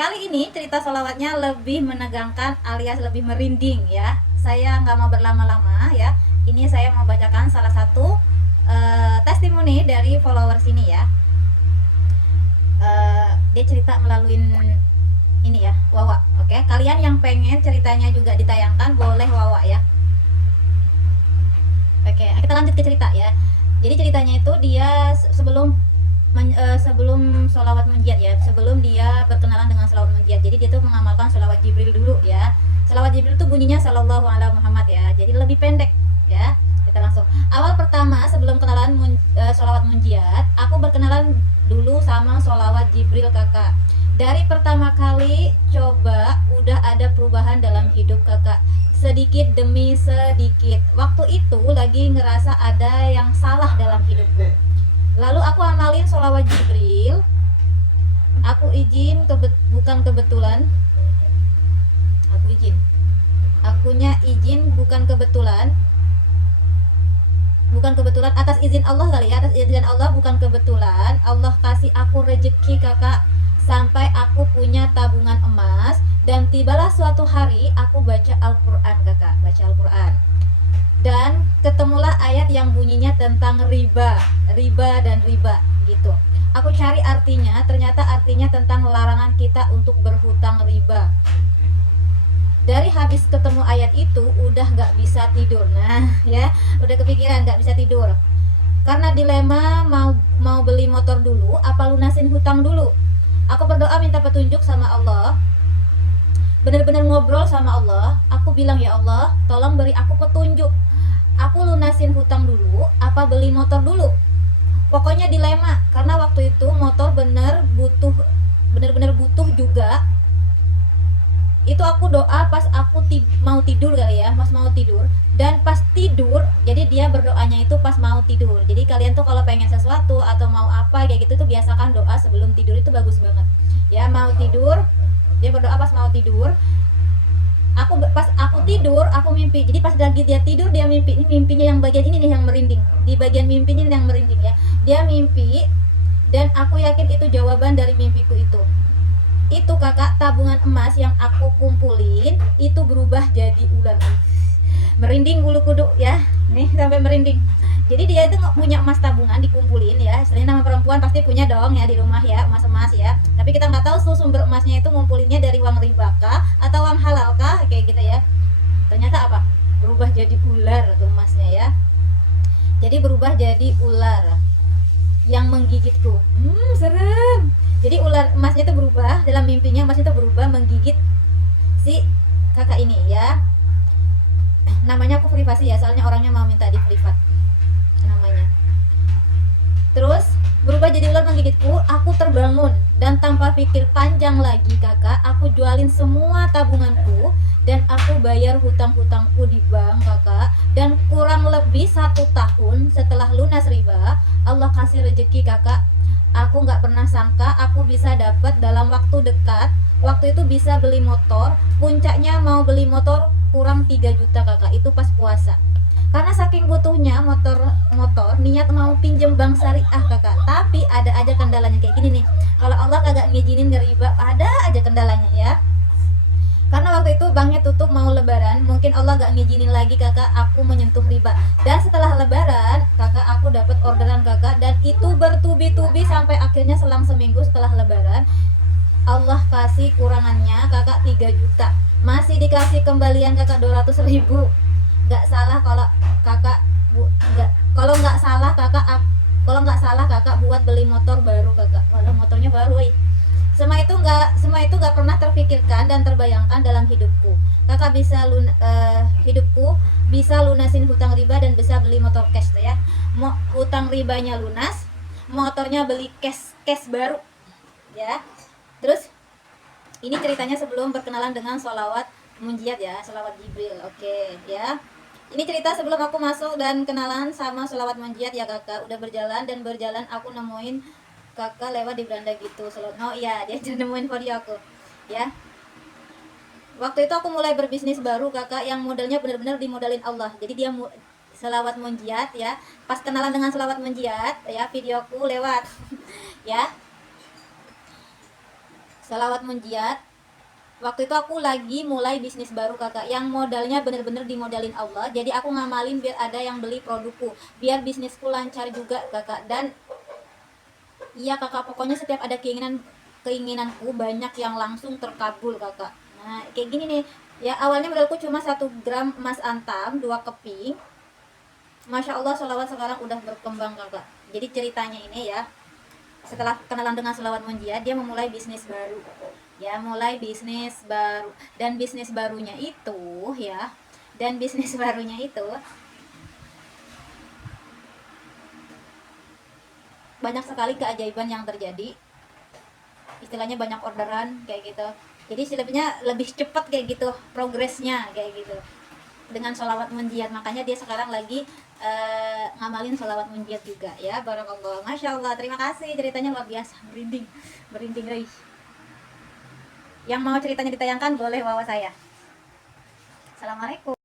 Kali ini cerita sholawatnya lebih menegangkan alias lebih merinding ya. Saya nggak mau berlama-lama ya. Ini saya mau bacakan salah satu testimoni dari followers ini ya. Dia cerita melalui ini ya, Wawa. Oke, kalian yang pengen ceritanya juga ditayangkan boleh Wawa ya. Oke, kita lanjut ke cerita ya. Jadi ceritanya itu dia sebelum sholawat munjiat ya, sebelum dia berkenalan dengan sholawat munjiat. Jadi dia tuh mengamalkan sholawat Jibril dulu ya. Sholawat Jibril tuh bunyinya sallallahu alaihi Muhammad ya. Jadi lebih pendek ya. Kita langsung. Awal pertama sebelum kenalan sholawat munjiat, aku berkenalan dulu sama sholawat Jibril kakak. Dari pertama kali coba udah ada perubahan dalam hidup kakak, sedikit demi sedikit. Waktu itu lagi ngerasa ada yang salah dalam hidupku. Lalu aku amalin sholawat Jibril. Aku izin bukan kebetulan. Akunya izin bukan kebetulan. Bukan kebetulan, atas izin Allah kali ya. Atas izin Allah, bukan kebetulan. Allah kasih aku rezeki kakak, sampai aku punya tabungan emas. Dan tibalah suatu hari aku baca Al-Quran kakak. Baca Al-Quran, dan ketemulah ayat yang bunyinya tentang riba dan riba gitu. Aku cari artinya, ternyata artinya tentang larangan kita untuk berhutang riba. Dari habis ketemu ayat itu udah gak bisa tidur. Nah ya, udah kepikiran gak bisa tidur karena dilema mau beli motor dulu apa lunasin hutang dulu. Aku berdoa minta petunjuk sama Allah, bener-bener ngobrol sama Allah. Aku bilang, ya Allah tolong beri aku petunjuk, aku lunasin hutang dulu apa beli motor dulu. Pokoknya dilema karena waktu itu motor bener-bener butuh juga. Itu aku doa pas aku mau tidur kali ya, pas mau tidur. Dan pas tidur, jadi dia berdoanya itu pas mau tidur. Jadi kalian tuh kalau pengen sesuatu atau mau apa kayak gitu tuh biasakan doa sebelum tidur, itu bagus banget ya. Mau tidur, dia berdoa pas mau tidur. Pas aku tidur, aku mimpi. Jadi pas lagi dia tidur, dia mimpi. Ini mimpinya yang bagian ini nih yang merinding. Di bagian mimpinya yang merinding ya. Dia mimpi, dan aku yakin itu jawaban dari mimpiku itu. Itu kakak, tabungan emas yang aku kumpulin itu berubah jadi ular. Merinding bulu kuduk ya, nih sampai merinding. Jadi dia itu nggak punya emas tabungan dikumpulin ya. Istilahnya nama perempuan pasti punya dong ya di rumah ya, emas ya. Tapi kita nggak tahu sumber emasnya itu ngumpulinnya dari uang riba kah atau uang halal kah kayak gitu ya. Ternyata apa? Berubah jadi ular tuh emasnya ya. Jadi berubah jadi ular yang menggigitku. Serem. Jadi ular emasnya itu berubah, dalam mimpinya emas itu berubah menggigit si kakak ini ya. Namanya aku privasi ya, soalnya orangnya mau minta di privat namanya. Terus berubah jadi ular menggigitku. Aku terbangun dan tanpa pikir panjang lagi kakak, aku jualin semua tabunganku dan aku bayar hutang-hutangku di bank kakak. Dan kurang lebih 1 tahun setelah lunas riba, Allah kasih rezeki kakak. Aku nggak pernah sangka aku bisa dapat dalam waktu dekat. Waktu itu bisa beli motor. Puncaknya mau beli motor kurang 3 juta kakak, itu pas puasa. Karena saking butuhnya motor, niat mau pinjem bank syariah kakak. Tapi ada aja kendalanya kayak gini nih. Kalau Allah kagak ngizinin ngeriba, ada aja kendalanya ya. Karena waktu itu banknya tutup mau lebaran, mungkin Allah gak ngizinin lagi kakak aku menyentuh riba. Dan setelah lebaran kakak aku dapat orderan kakak, dan itu bertubi-tubi sampai akhirnya selang seminggu setelah lebaran Allah kasih kurangannya kakak 3 juta. Masih dikasih kembalian kakak 200 ribu. Gak salah kalau kakak kalau nggak salah kakak buat beli motor baru kakak. Walau motornya baru semua itu nggak pernah terpikirkan dan terbayangkan dalam hidupku. Kakak bisa hidupku bisa lunasin hutang riba dan bisa beli motor cash ya. Hutang ribanya lunas, motornya beli cash baru ya. Terus ini ceritanya sebelum berkenalan dengan sholawat munjiat ya, sholawat Jibril. Oke ya. Ini cerita sebelum aku masuk dan kenalan sama sholawat munjiat ya kakak. Udah berjalan aku nemuin kakak lewat di beranda gitu. Oh iya, dia nemuin video aku ya. Waktu itu aku mulai berbisnis baru kakak, yang modalnya bener-bener dimodalin Allah. Jadi dia selawat munjiat ya. Pas kenalan dengan selawat munjiat ya, videoku lewat ya. Salawat munjiat. Waktu itu aku lagi mulai bisnis baru kakak, yang modalnya bener-bener dimodalin Allah. Jadi aku ngamalin biar ada yang beli produkku, biar bisnisku lancar juga kakak. Dan iya kakak, pokoknya setiap ada keinginanku banyak yang langsung terkabul kakak. Nah kayak gini nih, ya awalnya modalku cuma 1 gram emas antam 2 keping. Masya Allah, sholawat sekarang udah berkembang kakak. Jadi ceritanya ini ya, setelah kenalan dengan Selawat Munjiat, dia memulai bisnis baru. Ya, mulai bisnis baru. Dan bisnis barunya itu ya, dan bisnis barunya itu banyak sekali keajaiban yang terjadi. Istilahnya banyak orderan kayak gitu. Jadi istilahnya lebih cepat kayak gitu progresnya kayak gitu. Dengan sholawat munjiat, makanya dia sekarang lagi ngamalin sholawat munjiat juga ya. Barakallah, masya Allah, terima kasih, ceritanya luar biasa, merinding merinding guys. Yang mau ceritanya ditayangkan boleh wawa saya. Assalamualaikum.